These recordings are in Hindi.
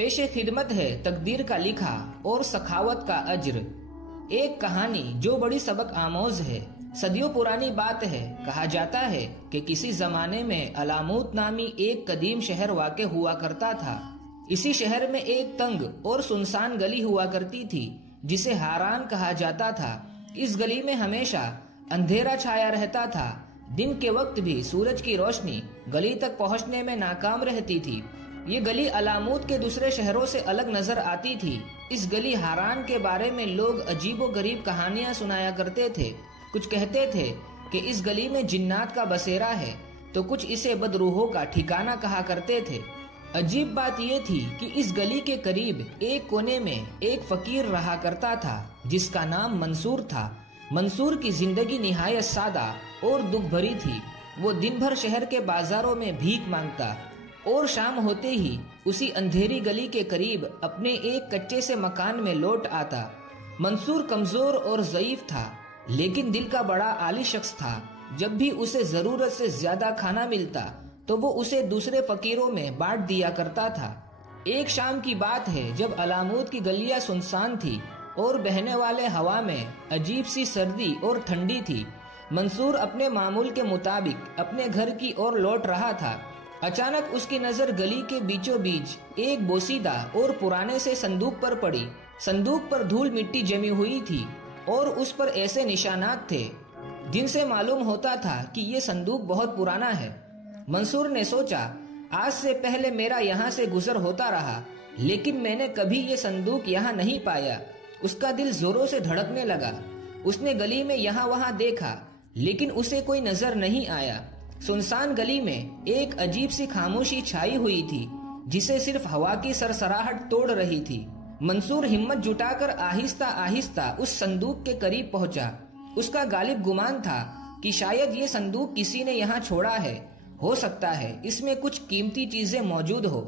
पेशे खिदमत है तकदीर का लिखा और सखावत का अज्र। एक कहानी जो बड़ी सबक आमोज है, सदियों पुरानी बात है। कहा जाता है कि किसी जमाने में अलामूत नामी एक कदीम शहर वाक़ हुआ करता था। इसी शहर में एक तंग और सुनसान गली हुआ करती थी जिसे हारान कहा जाता था। इस गली में हमेशा अंधेरा छाया रहता था। दिन के वक्त भी सूरज की रोशनी गली तक पहुंचने में नाकाम रहती थी। ये गली अलामूत के दूसरे शहरों से अलग नजर आती थी। इस गली हारान के बारे में लोग अजीबो गरीब कहानियां सुनाया करते थे। कुछ कहते थे कि इस गली में जिन्नात का बसेरा है, तो कुछ इसे बदरूहों का ठिकाना कहा करते थे। अजीब बात यह थी कि इस गली के करीब एक कोने में एक फकीर रहा करता था जिसका नाम मंसूर था। मंसूर की जिंदगी निहायत सादा और दुख भरी थी। वो दिन भर शहर के बाजारों में भीख मांगता और शाम होते ही उसी अंधेरी गली के करीब अपने एक कच्चे से मकान में लौट आता। मंसूर कमजोर और ज़ईफ था, लेकिन दिल का बड़ा आली शख्स था। जब भी उसे जरूरत से ज्यादा खाना मिलता तो वो उसे दूसरे फकीरों में बांट दिया करता था। एक शाम की बात है जब अलामूत की गलियां सुनसान थी और बहने वाले हवा में अजीब सी सर्दी और ठंडी थी। मंसूर अपने मामूल के मुताबिक अपने घर की ओर लौट रहा था। अचानक उसकी नजर गली के बीचों बीच एक बोसीदा और पुराने से संदूक पर पड़ी। संदूक पर धूल मिट्टी जमी हुई थी और उस पर ऐसे निशानात थे जिनसे मालूम होता था कि ये संदूक बहुत पुराना है। मंसूर ने सोचा, आज से पहले मेरा यहाँ से गुजर होता रहा, लेकिन मैंने कभी ये संदूक यहाँ नहीं पाया। उसका दिल जोरों से धड़कने लगा। उसने गली में यहाँ वहाँ देखा, लेकिन उसे कोई नजर नहीं आया। सुनसान गली में एक अजीब सी खामोशी छाई हुई थी जिसे सिर्फ हवा की सरसराहट तोड़ रही थी। मंसूर हिम्मत जुटाकर आहिस्ता आहिस्ता उस संदूक के करीब पहुंचा। उसका गालिब गुमान था कि शायद ये संदूक किसी ने यहाँ छोड़ा है। हो सकता है इसमें कुछ कीमती चीजें मौजूद हो।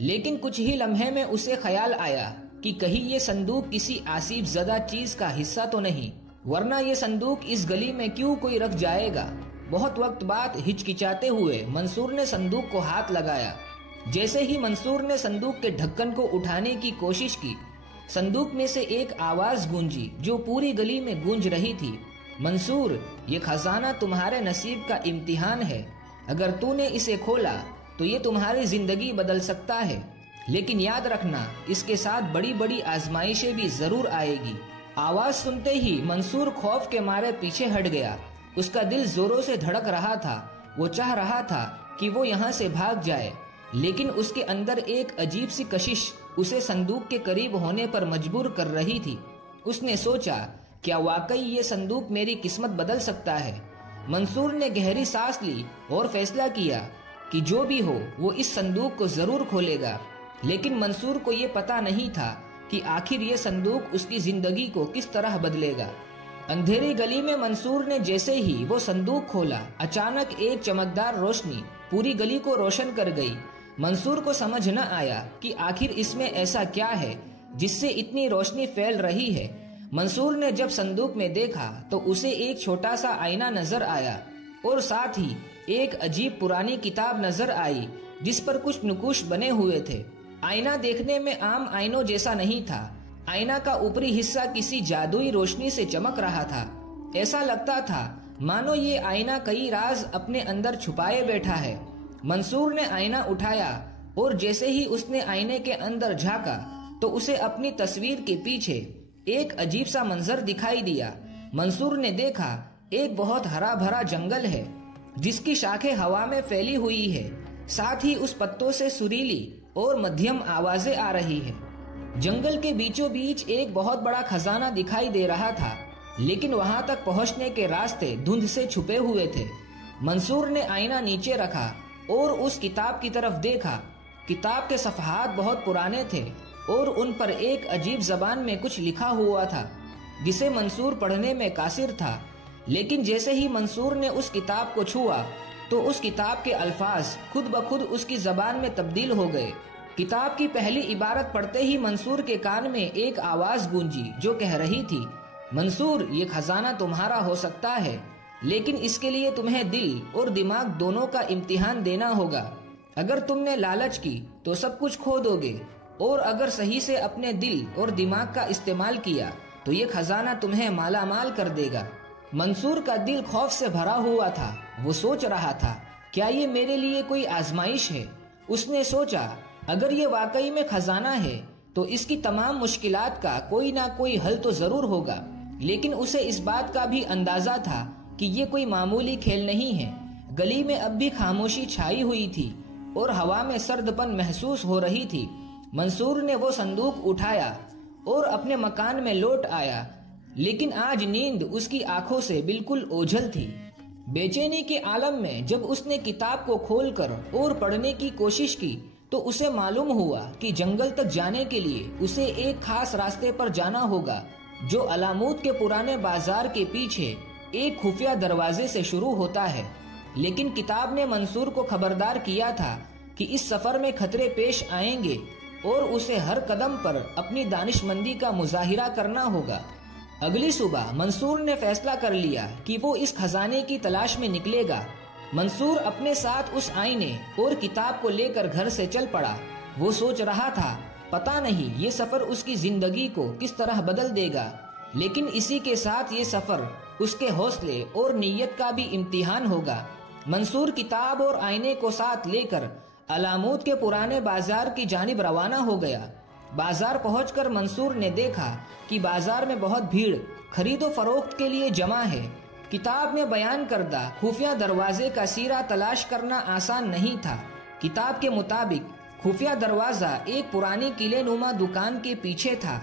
लेकिन कुछ ही लम्हे में उसे ख्याल आया कि कहीं ये संदूक किसी आसिफ ज़दा चीज का हिस्सा तो नहीं, वरना ये संदूक इस गली में क्यों कोई रख जाएगा। बहुत वक्त बाद हिचकिचाते हुए मंसूर ने संदूक को हाथ लगाया। जैसे ही मंसूर ने संदूक के ढक्कन को उठाने की कोशिश की, संदूक में से एक आवाज गूंजी जो पूरी गली में गूंज रही थी। मंसूर, ये खजाना तुम्हारे नसीब का इम्तिहान है। अगर तूने इसे खोला तो ये तुम्हारी जिंदगी बदल सकता है, लेकिन याद रखना इसके साथ बड़ी बड़ी आजमाइशें भी जरूर आएगी। आवाज सुनते ही मंसूर खौफ के मारे पीछे हट गया। उसका दिल जोरों से धड़क रहा था। वो चाह रहा था कि वो यहाँ से भाग जाए, लेकिन उसके अंदर एक अजीब सी कशिश उसे संदूक के करीब होने पर मजबूर कर रही थी। उसने सोचा, क्या वाकई ये संदूक मेरी किस्मत बदल सकता है। मंसूर ने गहरी सांस ली और फैसला किया कि जो भी हो वो इस संदूक को जरूर खोलेगा। लेकिन मंसूर को ये पता नहीं था कि आखिर ये संदूक उसकी जिंदगी को किस तरह बदलेगा। अंधेरी गली में मंसूर ने जैसे ही वो संदूक खोला, अचानक एक चमकदार रोशनी पूरी गली को रोशन कर गई। मंसूर को समझ न आया कि आखिर इसमें ऐसा क्या है जिससे इतनी रोशनी फैल रही है। मंसूर ने जब संदूक में देखा तो उसे एक छोटा सा आईना नजर आया और साथ ही एक अजीब पुरानी किताब नजर आई जिस पर कुछ नुकुश बने हुए थे। आईना देखने में आम आईनों जैसा नहीं था। आईना का ऊपरी हिस्सा किसी जादुई रोशनी से चमक रहा था। ऐसा लगता था मानो ये आईना कई राज अपने अंदर छुपाए बैठा है। मंसूर ने आईना उठाया और जैसे ही उसने आईने के अंदर झांका तो उसे अपनी तस्वीर के पीछे एक अजीब सा मंजर दिखाई दिया। मंसूर ने देखा, एक बहुत हरा भरा जंगल है जिसकी शाखें हवा में फैली हुई है। साथ ही उस पत्तों से सुरीली और मध्यम आवाजें आ रही है। जंगल के बीचों बीच एक बहुत बड़ा खजाना दिखाई दे रहा था, लेकिन वहां तक पहुंचने के रास्ते धुंध से छुपे हुए थे। मंसूर ने आईना नीचे रखा और उस किताब की तरफ देखा। किताब के सफ़हात बहुत पुराने थे और उन पर एक अजीब जबान में कुछ लिखा हुआ था जिसे मंसूर पढ़ने में कासिर था। लेकिन जैसे ही मंसूर ने उस किताब को छुआ तो उस किताब के अल्फाज खुद ब खुद उसकी जबान में तब्दील हो गए। किताब की पहली इबारत पढ़ते ही मंसूर के कान में एक आवाज गूंजी जो कह रही थी, मंसूर, ये खजाना तुम्हारा हो सकता है, लेकिन इसके लिए तुम्हें दिल और दिमाग दोनों का इम्तिहान देना होगा। अगर तुमने लालच की तो सब कुछ खो दोगे, और अगर सही से अपने दिल और दिमाग का इस्तेमाल किया तो ये खजाना तुम्हें मालामाल कर देगा। मंसूर का दिल खौफ से भरा हुआ था। वो सोच रहा था, क्या ये मेरे लिए कोई आजमाइश है? उसने सोचा, अगर ये वाकई में खजाना है तो इसकी तमाम मुश्किलात का कोई ना कोई हल तो जरूर होगा। लेकिन उसे इस बात का भी अंदाजा था कि ये कोई मामूली खेल नहीं है। गली में अब भी खामोशी छाई हुई थी और हवा में सर्दपन महसूस हो रही थी। मंसूर ने वो संदूक उठाया और अपने मकान में लौट आया, लेकिन आज नींद उसकी आंखों से बिल्कुल ओझल थी। बेचैनी के आलम में जब उसने किताब को खोलकर और पढ़ने की कोशिश की तो उसे मालूम हुआ कि जंगल तक जाने के लिए उसे एक खास रास्ते पर जाना होगा जो अलामूद के पुराने बाजार के पीछे एक खुफिया दरवाजे से शुरू होता है। लेकिन किताब ने मंसूर को खबरदार किया था कि इस सफर में खतरे पेश आएंगे और उसे हर कदम पर अपनी दानिशमंदी का मुजाहिरा करना होगा। अगली सुबह मंसूर ने फैसला कर लिया कि वो इस खजाने की तलाश में निकलेगा। मंसूर अपने साथ उस आईने और किताब को लेकर घर से चल पड़ा। वो सोच रहा था, पता नहीं ये सफर उसकी जिंदगी को किस तरह बदल देगा, लेकिन इसी के साथ ये सफर उसके हौसले और नीयत का भी इम्तिहान होगा। मंसूर किताब और आईने को साथ लेकर अलामूद के पुराने बाजार की जानिब रवाना हो गया। बाजार पहुंचकर मंसूर ने देखा कि बाजार में बहुत भीड़ खरीदो फरोख्त के लिए जमा है। किताब में बयान करदा खुफिया दरवाजे का सीरा तलाश करना आसान नहीं था। किताब के मुताबिक खुफिया दरवाजा एक पुरानी किले नुमा दुकान के पीछे था।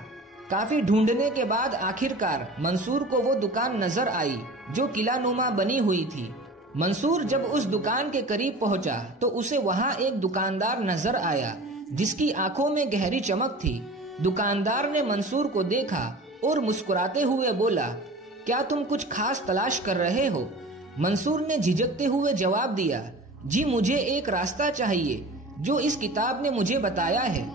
काफी ढूंढने के बाद आखिरकार मंसूर को वो दुकान नजर आई जो किला नुमा बनी हुई थी। मंसूर जब उस दुकान के करीब पहुंचा तो उसे वहां एक दुकानदार नजर आया जिसकी आंखों में गहरी चमक थी। दुकानदार ने मंसूर को देखा और मुस्कुराते हुए बोला, क्या तुम कुछ खास तलाश कर रहे हो? मंसूर ने झिझकते हुए जवाब दिया, जी मुझे एक रास्ता चाहिए जो इस किताब ने मुझे बताया है।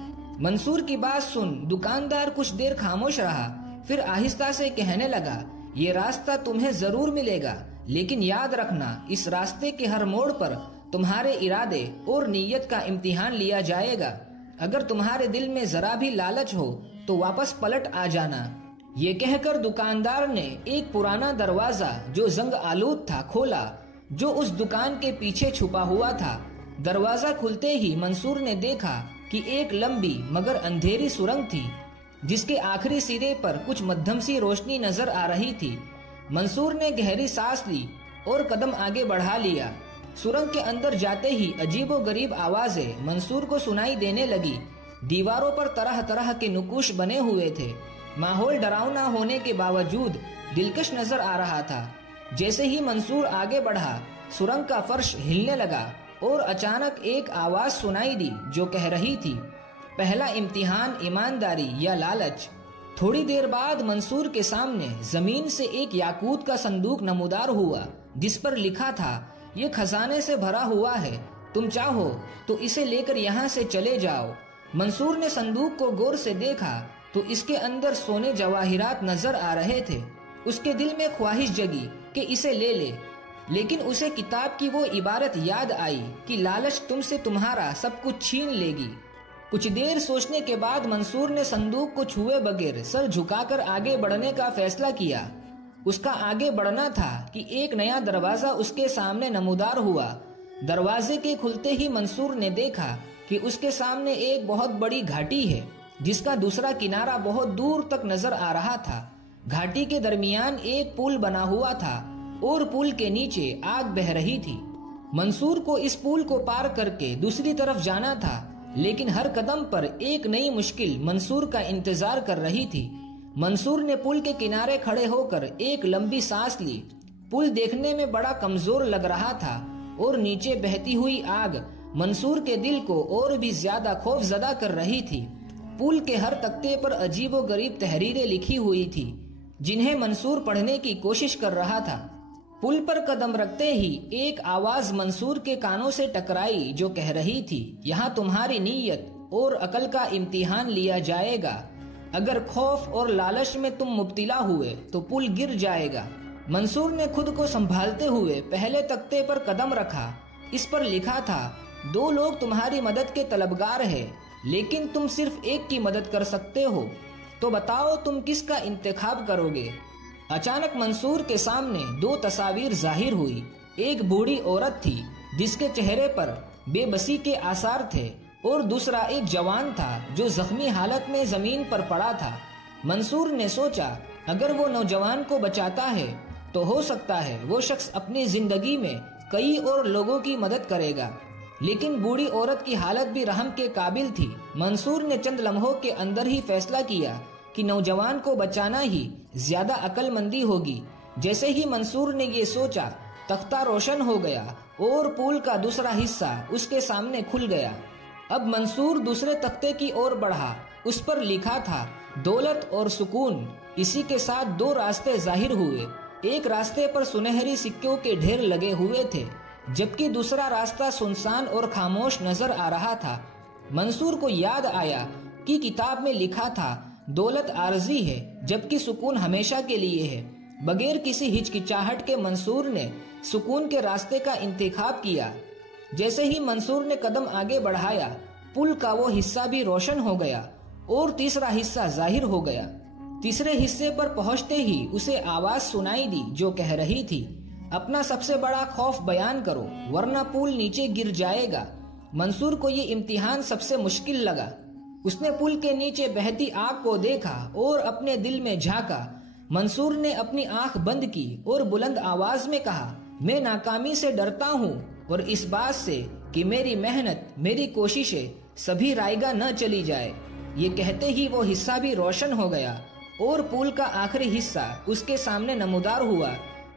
मंसूर की बात सुन दुकानदार कुछ देर खामोश रहा, फिर आहिस्ता से कहने लगा, ये रास्ता तुम्हें जरूर मिलेगा, लेकिन याद रखना इस रास्ते के हर मोड़ पर तुम्हारे इरादे और नीयत का इम्तिहान लिया जाएगा। अगर तुम्हारे दिल में जरा भी लालच हो तो वापस पलट आ जाना। ये कहकर दुकानदार ने एक पुराना दरवाजा जो जंग आलूद था खोला, जो उस दुकान के पीछे छुपा हुआ था। दरवाजा खुलते ही मंसूर ने देखा कि एक लंबी मगर अंधेरी सुरंग थी जिसके आखिरी सिरे पर कुछ मध्यम सी रोशनी नजर आ रही थी। मंसूर ने गहरी सांस ली और कदम आगे बढ़ा लिया। सुरंग के अंदर जाते ही अजीबोगरीब आवाजें मंसूर को सुनाई देने लगी। दीवारों पर तरह तरह के नुकुश बने हुए थे। माहौल डरावना होने के बावजूद दिलकश नजर आ रहा था। जैसे ही मंसूर आगे बढ़ा, सुरंग का फर्श हिलने लगा और अचानक एक आवाज सुनाई दी जो कह रही थी, पहला इम्तिहान ईमानदारी या लालच। थोड़ी देर बाद मंसूर के सामने जमीन से एक याकूत का संदूक नमूदार हुआ जिस पर लिखा था, ये खजाने से भरा हुआ है, तुम चाहो तो इसे लेकर यहाँ से चले जाओ। मंसूर ने संदूक को गौर से देखा तो इसके अंदर सोने जवाहिरात नजर आ रहे थे। उसके दिल में ख्वाहिश जगी कि इसे ले ले, लेकिन उसे किताब की वो इबारत याद आई कि लालच तुमसे तुम्हारा सब कुछ छीन लेगी। कुछ देर सोचने के बाद मंसूर ने संदूक को छुए बगैर सर झुकाकर आगे बढ़ने का फैसला किया। उसका आगे बढ़ना था कि एक नया दरवाजा उसके सामने नमूदार हुआ। दरवाजे के खुलते ही मंसूर ने देखा कि उसके सामने एक बहुत बड़ी घाटी है जिसका दूसरा किनारा बहुत दूर तक नजर आ रहा था। घाटी के दरमियान एक पुल बना हुआ था और पुल के नीचे आग बह रही थी। मंसूर को इस पुल को पार करके दूसरी तरफ जाना था, लेकिन हर कदम पर एक नई मुश्किल मंसूर का इंतजार कर रही थी। मंसूर ने पुल के किनारे खड़े होकर एक लंबी सांस ली। पुल देखने में बड़ा कमजोर लग रहा था और नीचे बहती हुई आग मंसूर के दिल को और भी ज्यादा खौफजदा कर रही थी। पुल के हर तख्ते पर अजीबोगरीब तहरीरें लिखी हुई थी जिन्हें मंसूर पढ़ने की कोशिश कर रहा था। पुल पर कदम रखते ही एक आवाज मंसूर के कानों से टकराई जो कह रही थी, यहाँ तुम्हारी नीयत और अकल का इम्तिहान लिया जाएगा। अगर खौफ और लालच में तुम मुब्तिला हुए तो पुल गिर जाएगा। मंसूर ने खुद को संभालते हुए पहले तख्ते पर कदम रखा। इस पर लिखा था, दो लोग तुम्हारी मदद के तलबगार है, लेकिन तुम सिर्फ एक की मदद कर सकते हो, तो बताओ तुम किसका इंतखाब करोगे? अचानक मंसूर के सामने दो तस्वीर जाहिर हुई। एक बूढ़ी औरत थी जिसके चेहरे पर बेबसी के आसार थे, और दूसरा एक जवान था जो जख्मी हालत में जमीन पर पड़ा था। मंसूर ने सोचा, अगर वो नौजवान को बचाता है तो हो सकता है वो शख्स अपनी जिंदगी में कई और लोगों की मदद करेगा। लेकिन बूढ़ी औरत की हालत भी रहम के काबिल थी। मंसूर ने चंद लम्हों के अंदर ही फैसला किया कि नौजवान को बचाना ही ज्यादा अक्लमंदी होगी। जैसे ही मंसूर ने ये सोचा, तख्ता रोशन हो गया और पुल का दूसरा हिस्सा उसके सामने खुल गया। अब मंसूर दूसरे तख्ते की ओर बढ़ा। उस पर लिखा था दौलत और सुकून। इसी के साथ दो रास्ते जाहिर हुए। एक रास्ते पर सुनहरी सिक्कों के ढेर लगे हुए थे, जबकि दूसरा रास्ता सुनसान और खामोश नजर आ रहा था। मंसूर को याद आया कि किताब में लिखा था दौलत आरजी है जबकि सुकून हमेशा के लिए है। बगैर किसी हिचकिचाहट के मंसूर ने सुकून के रास्ते का इंतखाब किया। जैसे ही मंसूर ने कदम आगे बढ़ाया, पुल का वो हिस्सा भी रोशन हो गया और तीसरा हिस्सा जाहिर हो गया। तीसरे हिस्से पर पहुंचते ही उसे आवाज सुनाई दी जो कह रही थी, अपना सबसे बड़ा खौफ बयान करो वरना पुल नीचे गिर जाएगा। मंसूर को ये इम्तिहान सबसे मुश्किल लगा। उसने पुल के नीचे बहती आग को देखा और अपने दिल में झांका। मंसूर ने अपनी आंख बंद की और बुलंद आवाज में कहा, मैं नाकामी से डरता हूँ और इस बात से कि मेरी मेहनत, मेरी कोशिशें सभी रायगा न चली जाए। ये कहते ही वो हिस्सा भी रोशन हो गया और पुल का आखिरी हिस्सा उसके सामने नमूदार हुआ,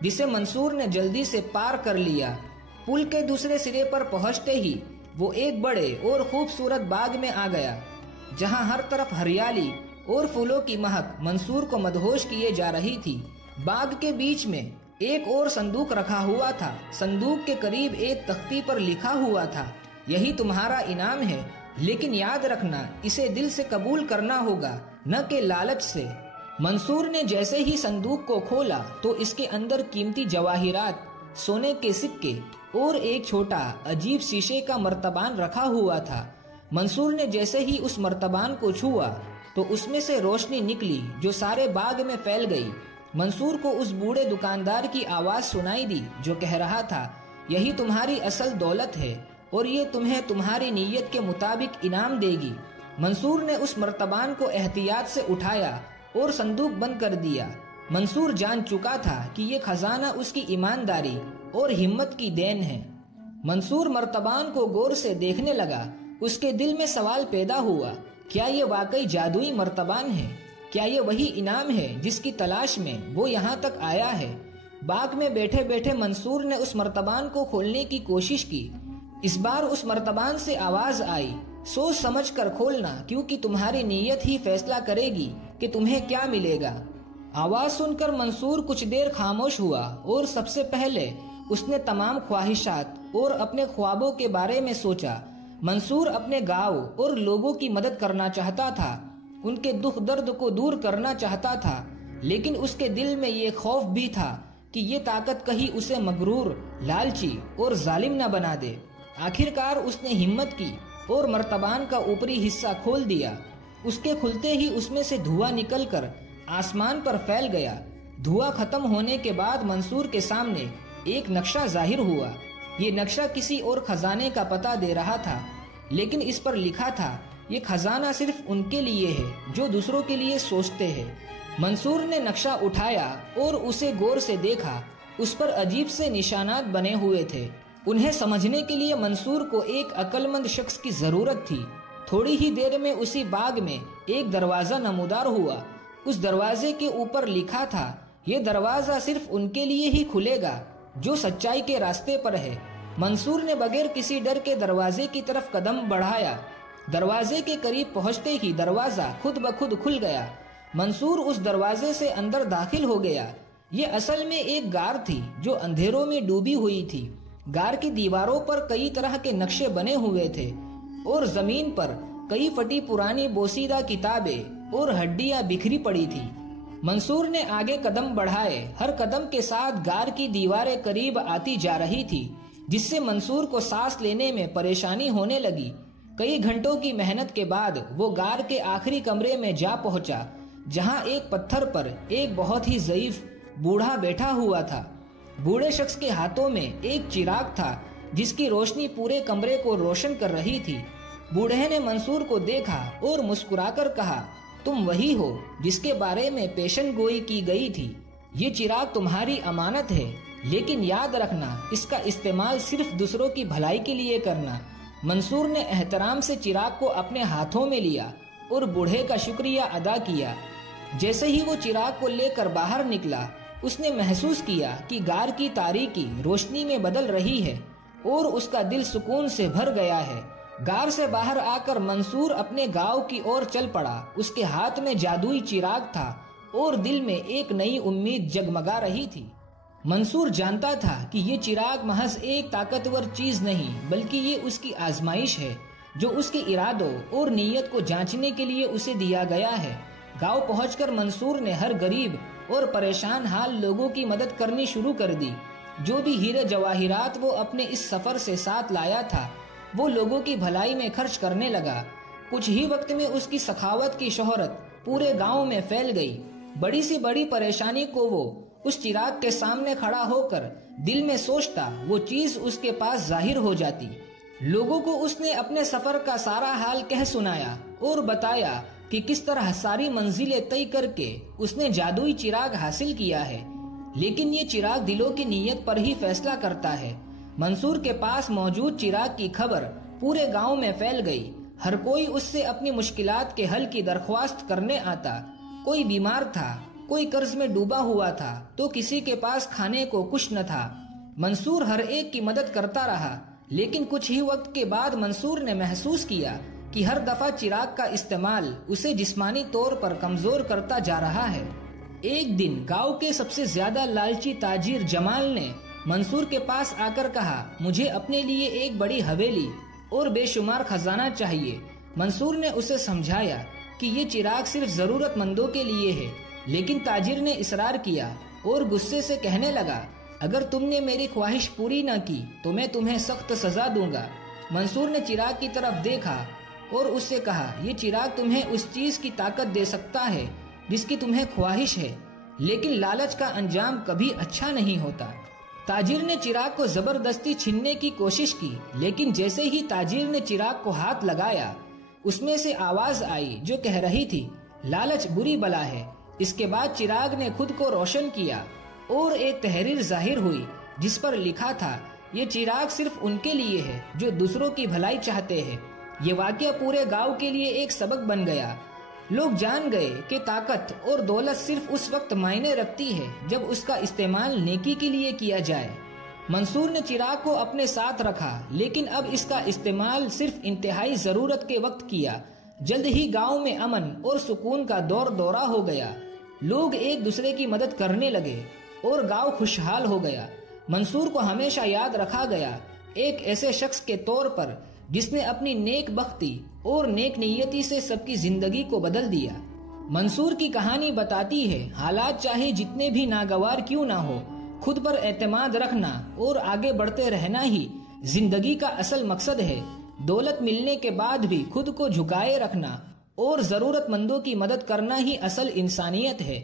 जिसे मंसूर ने जल्दी से पार कर लिया। पुल के दूसरे सिरे पर पहुंचते ही वो एक बड़े और खूबसूरत बाग में आ गया, जहां हर तरफ हरियाली और फूलों की महक मंसूर को मदहोश किए जा रही थी। बाग के बीच में एक और संदूक रखा हुआ था। संदूक के करीब एक तख्ती पर लिखा हुआ था, यही तुम्हारा इनाम है, लेकिन याद रखना इसे दिल से कबूल करना होगा, न के लालच से। मंसूर ने जैसे ही संदूक को खोला तो इसके अंदर कीमती जवाहिरात, सोने के सिक्के और एक छोटा अजीब शीशे का मर्तबान रखा हुआ था। मंसूर ने जैसे ही उस मर्तबान को छुआ तो उसमें से रोशनी निकली जो सारे बाग में फैल गई। मंसूर को उस बूढ़े दुकानदार की आवाज सुनाई दी जो कह रहा था, यही तुम्हारी असल दौलत है और ये तुम्हें तुम्हारी नीयत के मुताबिक इनाम देगी। मंसूर ने उस मर्तबान को एहतियात से उठाया और संदूक बंद कर दिया। मंसूर जान चुका था कि ये खजाना उसकी ईमानदारी और हिम्मत की देन है। मंसूर मर्तबान को गौर से देखने लगा। उसके दिल में सवाल पैदा हुआ, क्या ये वाकई जादुई मर्तबान है? क्या ये वही इनाम है जिसकी तलाश में वो यहाँ तक आया है? बाग में बैठे बैठे मंसूर ने उस मर्तबान को खोलने की कोशिश की। इस बार उस मर्तबान से आवाज आई, सोच समझ कर खोलना, क्योंकि तुम्हारी नीयत ही फैसला करेगी कि तुम्हें क्या मिलेगा। आवाज सुनकर मंसूर कुछ देर खामोश हुआ और सबसे पहले उसने तमाम ख्वाहिशात और अपने ख्वाबों के बारे में सोचा। मंसूर अपने गांव और लोगों की मदद करना चाहता था, उनके दुख दर्द को दूर करना चाहता था, लेकिन उसके दिल में ये खौफ भी था कि ये ताकत कहीं उसे मगरूर, लालची और जालिम न बना दे। आखिरकार उसने हिम्मत की और मर्तबान का ऊपरी हिस्सा खोल दिया। उसके खुलते ही उसमें से धुआं निकलकर आसमान पर फैल गया। धुआं खत्म होने के बाद मंसूर के सामने एक नक्शा जाहिर हुआ। ये नक्शा किसी और खजाने का पता दे रहा था, लेकिन इस पर लिखा था, ये खजाना सिर्फ उनके लिए है जो दूसरों के लिए सोचते हैं। मंसूर ने नक्शा उठाया और उसे गौर से देखा। उस पर अजीब से निशानात बने हुए थे। उन्हें समझने के लिए मंसूर को एक अक्लमंद शख्स की जरूरत थी। थोड़ी ही देर में उसी बाग में एक दरवाजा नमूदार हुआ। उस दरवाजे के ऊपर लिखा था, ये दरवाजा सिर्फ उनके लिए ही खुलेगा जो सच्चाई के रास्ते पर है। मंसूर ने बगैर किसी डर के दरवाजे की तरफ कदम बढ़ाया। दरवाजे के करीब पहुंचते ही दरवाजा खुद ब खुद खुल गया। मंसूर उस दरवाजे से अंदर दाखिल हो गया। ये असल में एक गार थी जो अंधेरों में डूबी हुई थी। गार की दीवारों पर कई तरह के नक्शे बने हुए थे और जमीन पर कई फटी पुरानी बोसीदा किताबें और हड्डियां बिखरी पड़ी थी। मंसूर ने आगे कदम बढ़ाए। हर कदम के साथ गार की दीवारें करीब आती जा रही थी, जिससे मंसूर को सांस लेने में परेशानी होने लगी। कई घंटों की मेहनत के बाद वो गार के आखिरी कमरे में जा पहुंचा, जहां एक पत्थर पर एक बहुत ही ज़ईफ बूढ़ा बैठा हुआ था। बूढ़े शख्स के हाथों में एक चिराग था जिसकी रोशनी पूरे कमरे को रोशन कर रही थी। बूढ़े ने मंसूर को देखा और मुस्कुराकर कहा, तुम वही हो जिसके बारे में पेशन गोई की गई थी। ये चिराग तुम्हारी अमानत है, लेकिन याद रखना इसका इस्तेमाल सिर्फ दूसरों की भलाई के लिए करना। मंसूर ने एहतराम से चिराग को अपने हाथों में लिया और बूढ़े का शुक्रिया अदा किया। जैसे ही वो चिराग को लेकर बाहर निकला, उसने महसूस किया कि गार की तारीकी रोशनी में बदल रही है और उसका दिल सुकून से भर गया है। गार से बाहर आकर मंसूर अपने गांव की ओर चल पड़ा। उसके हाथ में जादुई चिराग था और दिल में एक नई उम्मीद जगमगा रही थी। मंसूर जानता था कि ये चिराग महज एक ताकतवर चीज नहीं, बल्कि ये उसकी आजमाइश है जो उसके इरादों और नीयत को जांचने के लिए उसे दिया गया है। गांव पहुंचकर मंसूर ने हर गरीब और परेशान हाल लोगों की मदद करनी शुरू कर दी। जो भी हीरे जवाहिरात वो अपने इस सफर से साथ लाया था, वो लोगों की भलाई में खर्च करने लगा। कुछ ही वक्त में उसकी सखावत की शोहरत पूरे गांव में फैल गई। बड़ी सी बड़ी परेशानी को वो उस चिराग के सामने खड़ा होकर दिल में सोचता, वो चीज उसके पास जाहिर हो जाती। लोगों को उसने अपने सफर का सारा हाल कह सुनाया और बताया कि किस तरह सारी मंजिलें तय करके उसने जादुई चिराग हासिल किया है। लेकिन ये चिराग दिलों की नीयत पर ही फैसला करता है। मंसूर के पास मौजूद चिराग की खबर पूरे गांव में फैल गई। हर कोई उससे अपनी मुश्किलात के हल की दरख्वास्त करने आता। कोई बीमार था, कोई कर्ज में डूबा हुआ था, तो किसी के पास खाने को कुछ न था। मंसूर हर एक की मदद करता रहा, लेकिन कुछ ही वक्त के बाद मंसूर ने महसूस किया कि हर दफा चिराग का इस्तेमाल उसे जिस्मानी तौर पर कमजोर करता जा रहा है। एक दिन गांव के सबसे ज्यादा लालची ताजिर जमाल ने मंसूर के पास आकर कहा, मुझे अपने लिए एक बड़ी हवेली और बेशुमार खजाना चाहिए। मंसूर ने उसे समझाया कि ये चिराग सिर्फ जरूरतमंदों के लिए है, लेकिन ताजिर ने इसरार किया और गुस्से से कहने लगा, अगर तुमने मेरी ख्वाहिश पूरी न की तो मैं तुम्हें सख्त सजा दूंगा। मंसूर ने चिराग की तरफ देखा और उससे कहा, ये चिराग तुम्हें उस चीज की ताकत दे सकता है जिसकी तुम्हें ख्वाहिश है, लेकिन लालच का अंजाम कभी अच्छा नहीं होता। ताजिर ने चिराग को जबरदस्ती छीनने की कोशिश की, लेकिन जैसे ही ताजिर ने चिराग को हाथ लगाया, उसमें से आवाज आई जो कह रही थी, लालच बुरी बला है। इसके बाद चिराग ने खुद को रोशन किया और एक तहरीर जाहिर हुई जिस पर लिखा था, ये चिराग सिर्फ उनके लिए है जो दूसरों की भलाई चाहते हैं। ये वाकया पूरे गांव के लिए एक सबक बन गया। लोग जान गए कि ताकत और दौलत सिर्फ उस वक्त मायने रखती है जब उसका इस्तेमाल नेकी के लिए किया जाए। मंसूर ने चिराग को अपने साथ रखा, लेकिन अब इसका इस्तेमाल सिर्फ इंतहाई जरूरत के वक्त किया। जल्द ही गांव में अमन और सुकून का दौर दौरा हो गया। लोग एक दूसरे की मदद करने लगे और गांव खुशहाल हो गया। मंसूर को हमेशा याद रखा गया, एक ऐसे शख्स के तौर पर जिसने अपनी नेक बख्ती और नेक नीयती से सबकी जिंदगी को बदल दिया। मंसूर की कहानी बताती है, हालात चाहे जितने भी नागवार क्यों ना हो, खुद पर एतमाद रखना और आगे बढ़ते रहना ही जिंदगी का असल मकसद है। दौलत मिलने के बाद भी खुद को झुकाए रखना और जरूरतमंदों की मदद करना ही असल इंसानियत है।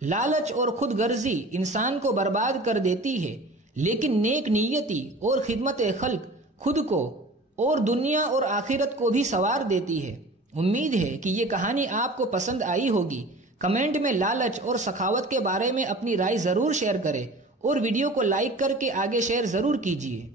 लालच और खुदगर्जी इंसान को बर्बाद कर देती है, लेकिन नेक नीयती और खिदमत खल्क खुद को और दुनिया और आखिरत को भी संवार देती है। उम्मीद है कि ये कहानी आपको पसंद आई होगी। कमेंट में लालच और सखावत के बारे में अपनी राय जरूर शेयर करें और वीडियो को लाइक करके आगे शेयर जरूर कीजिए।